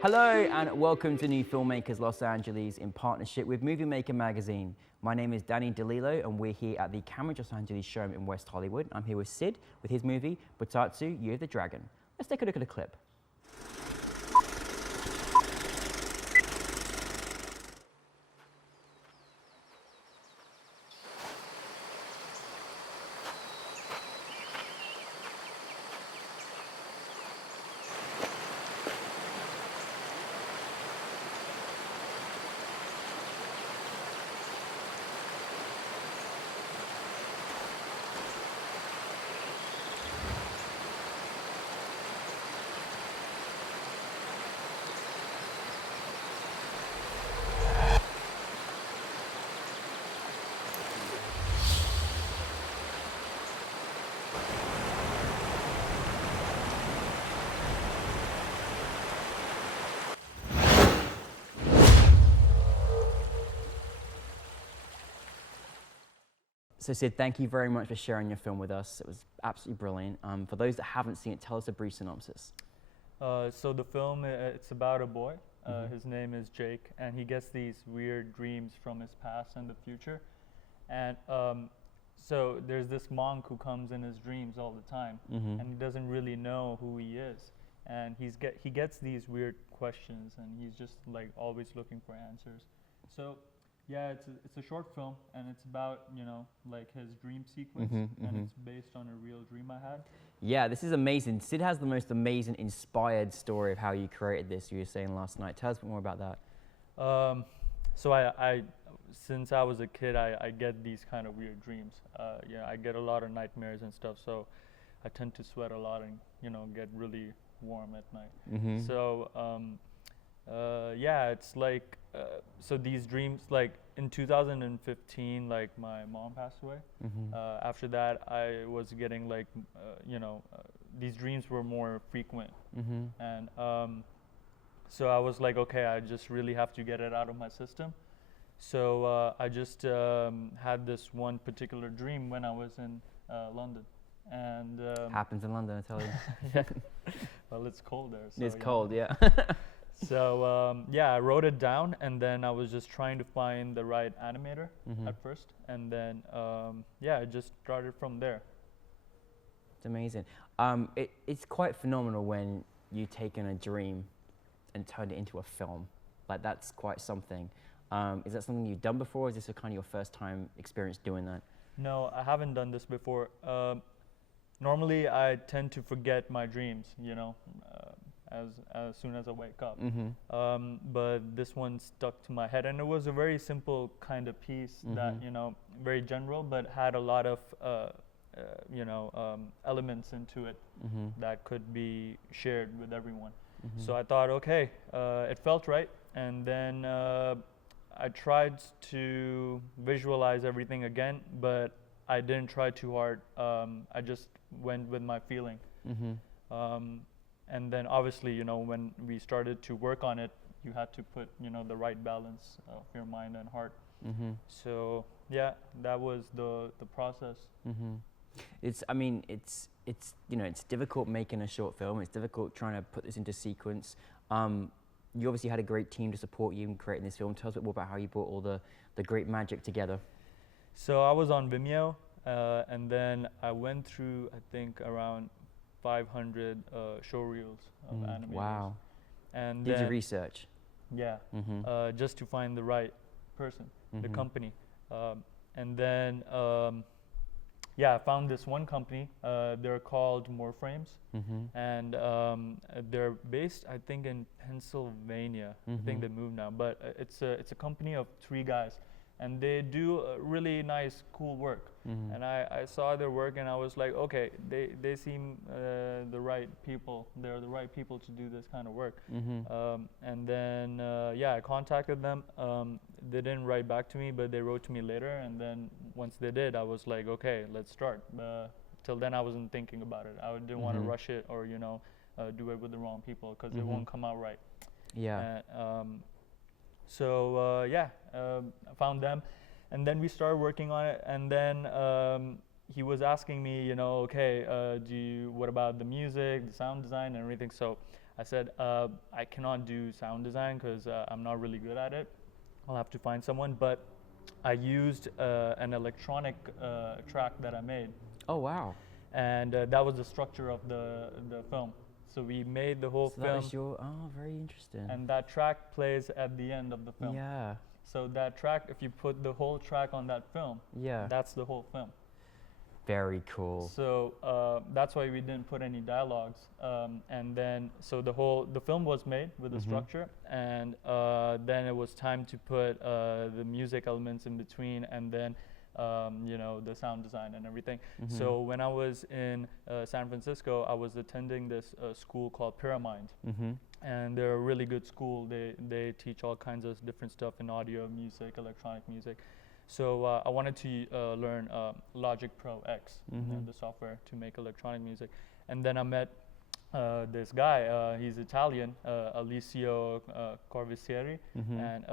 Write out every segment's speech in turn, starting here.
Hello and welcome to New Filmmakers Los Angeles in partnership with Movie Maker magazine. My name is Danny DeLillo and we're here at the Camera Los Angeles showroom in West Hollywood. I'm here with Sid with his movie, Butatsu, Year of the Dragon. Let's take a look at a clip. So Sid, thank you very much for sharing your film with us. It was absolutely brilliant. For those that haven't seen it, tell us a brief synopsis. So the film, it's about a boy. His name is Jake, and he gets these weird dreams from his past and the future. And so there's this monk who comes in his dreams all the time, and he doesn't really know who he is. And he gets these weird questions, and he's just like always looking for answers. So yeah, it's a short film, and it's about, you know, like his dream sequence, and it's based on a real dream I had. Yeah, this is amazing. Sid has the most amazing inspired story of how you created this, you were saying last night. Tell us a bit more about that. So I since I was a kid, I get these kind of weird dreams. Yeah, I get a lot of nightmares and stuff, so I tend to sweat a lot and, you know, get really warm at night. So yeah, it's like, so these dreams, like in 2015, like my mom passed away. After that, I was getting like, you know, these dreams were more frequent. And so I was like, okay, I just really have to get it out of my system. So I just had this one particular dream when I was in London. And Happens in London, I tell you. yeah. Well, it's cold there. So, It's cold, yeah. So yeah, I wrote it down, and then I was just trying to find the right animator at first, and then yeah, I just started from there. It's amazing. It's quite phenomenal when you take in a dream and turn it into a film. Like, that's quite something. Is that something you've done before, or is this a kind of your first time experience doing that? No, I haven't done this before. Normally, I tend to forget my dreams, you know, as soon as I wake up. But this one stuck to my head, and it was a very simple kind of piece that, you know, very general, but had a lot of, you know, elements into it that could be shared with everyone. So I thought, okay, it felt right, and then I tried to visualize everything again, but I didn't try too hard. I just went with my feeling. And then obviously, you know, when we started to work on it, you had to put, you know, the right balance of your mind and heart. So yeah, that was the process. I mean, it's you know, it's difficult making a short film. It's difficult trying to put this into sequence. You obviously had a great team to support you in creating this film. Tell us a bit more about how you brought all the great magic together. So I was on Vimeo, and then I went through, I think, around 500 show reels of animators. Wow. And did you research? Yeah, just to find the right person, the company. And then, yeah, I found this one company. They're called More Frames, and they're based, I think, in Pennsylvania. I think they moved now, but it's a company of 3 guys, and they do really nice, cool work. And I saw their work, and I was like, okay, they seem the right people. They're the right people to do this kind of work. And then, yeah, I contacted them. They didn't write back to me, but they wrote to me later. And then once they did, I was like, okay, let's start. Till then, I wasn't thinking about it. I didn't want to rush it, or, you know, do it with the wrong people, because it won't come out right. Yeah. So yeah, I found them. And then we started working on it, and then he was asking me, you know, okay, what about the music, the sound design, and everything? So I said, I cannot do sound design because I'm not really good at it. I'll have to find someone. But I used an electronic track that I made. Oh, wow. And that was the structure of the film. So we made the whole So film. that was your, oh, very interesting. And that track plays at the end of the film. Yeah. So that track, if you put the whole track on that film, yeah, that's the whole film. Very cool. So that's why we didn't put any dialogues. And then, so the film was made with the structure, and then it was time to put the music elements in between, and then the sound design and everything. So when I was in San Francisco, I was attending this school called Pyramid. And they're a really good school. They teach all kinds of different stuff in audio, music, electronic music. So I wanted to learn Logic Pro X, the software to make electronic music. And then I met this guy, he's Italian, Alessio Corvisieri, and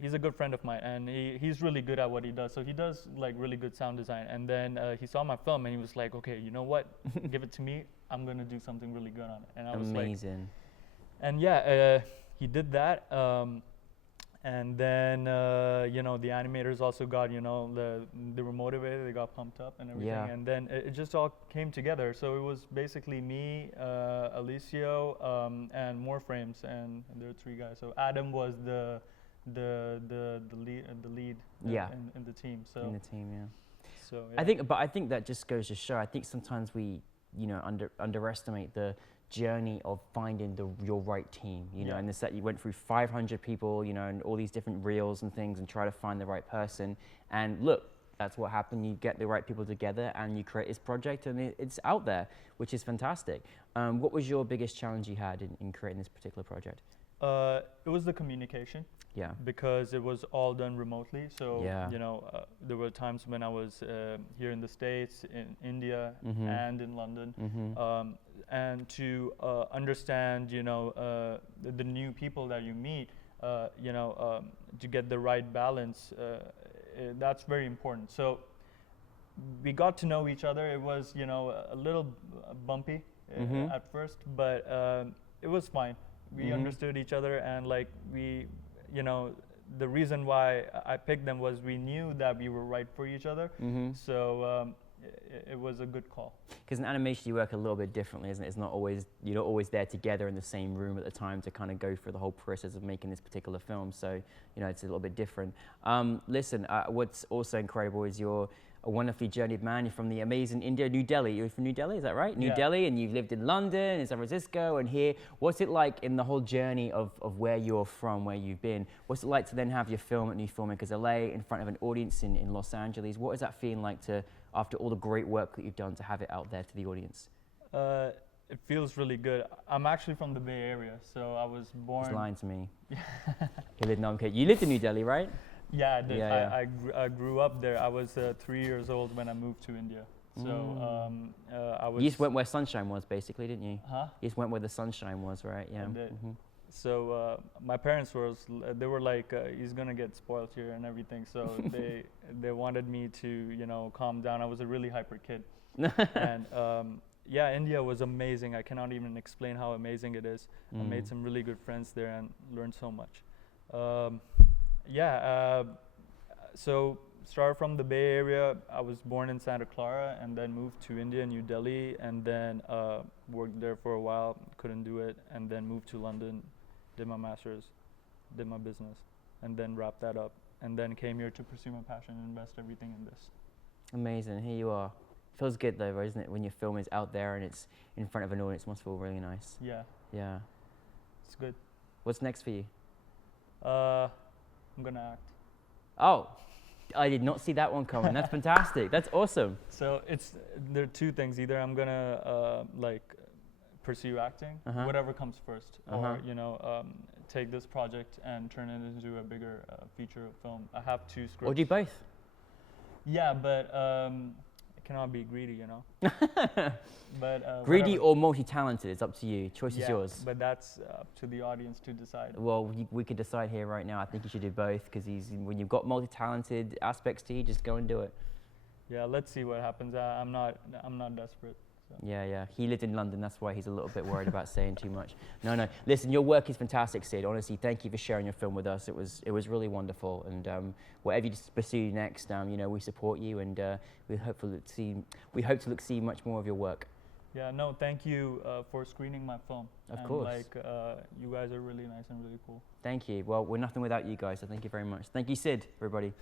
he's a good friend of mine, and he's really good at what he does. So he does like really good sound design. And then he saw my film and he was like, okay, you know what, give it to me, I'm gonna do something really good on it. And I was like, amazing. And yeah, he did that. And then, the animators also got, they were motivated, they got pumped up and everything. Yeah. And then it just all came together. So it was basically me, Alessio, and more frames, and there were 3 guys. So Adam was the lead Yeah. in the team. So In the team, yeah. So yeah. I think that just goes to show, I think sometimes we, underestimate the journey of finding your right team, and the set you went through 500 people, and all these different reels and things, and try to find the right person. And look, that's what happened. You get the right people together and you create this project, and it's out there, which is fantastic. What was your biggest challenge you had in creating this particular project? It was the communication. Yeah. Because it was all done remotely. So, Yeah. there were times when I was here in the States, in India, and in London. And to understand, the new people that you meet, to get the right balance, that's very important. So we got to know each other. It was, a little bumpy at first, but it was fine. We understood each other, and like the reason why I picked them was we knew that we were right for each other. So it was a good call. Because in animation you work a little bit differently, isn't it? It's not always, you're not always there together in the same room at the time to kind of go through the whole process of making this particular film. So, it's a little bit different. Listen, what's also incredible is you're a wonderfully journeyed man. You're from the amazing India, New Delhi. You're from New Delhi, is that right? New Delhi, and you've lived in London, in San Francisco, and here. What's it like in the whole journey of where you're from, where you've been? What's it like to then have your film at NewFilmmakers LA in front of an audience in Los Angeles? What is that feeling like to, after all the great work that you've done, to have it out there to the audience? It feels really good. I'm actually from the Bay Area, so I was born. He's lying to me. You lived in New Delhi, right? Yeah, I did. Yeah, I grew up there. I was 3 years old when I moved to India. So I was. You just went where sunshine was, basically, didn't you? Huh? You just went where the sunshine was, right? Yeah. I did. So my parents they were like, he's gonna get spoiled here and everything. So they wanted me to calm down. I was a really hyper kid. And yeah, India was amazing. I cannot even explain how amazing it is. I made some really good friends there and learned so much. So started from the Bay Area. I was born in Santa Clara and then moved to India, New Delhi, and then worked there for a while, couldn't do it, and then moved to London, did my master's, did my business, and then wrapped that up, and then came here to pursue my passion and invest everything in this. Amazing, here you are. Feels good though, isn't it, when your film is out there and it's in front of an audience? Must feel really nice. Yeah. Yeah. It's good. What's next for you? I'm gonna act. Oh, I did not see that one coming. That's fantastic. That's awesome. So there are 2 things. Either I'm gonna pursue acting, whatever comes first, or take this project and turn it into a bigger feature film. I have 2 scripts. Or do both. Yeah, but I cannot be greedy, But greedy whatever. or multi-talented, it's up to you. Choice is yours. But that's up to the audience to decide. Well, we could decide here right now. I think you should do both, because when you've got multi-talented aspects to you, just go and do it. Yeah, let's see what happens. I'm not desperate. So. Yeah. He lived in London, that's why he's a little bit worried about saying too much. No. Listen, your work is fantastic, Sid. Honestly, thank you for sharing your film with us. It was really wonderful, and whatever you pursue next, you know, we support you, and we hope to see much more of your work. Yeah, no, thank you for screening my film. Of course. Like, you guys are really nice and really cool. Thank you. Well, we're nothing without you guys, so thank you very much. Thank you, Sid, everybody.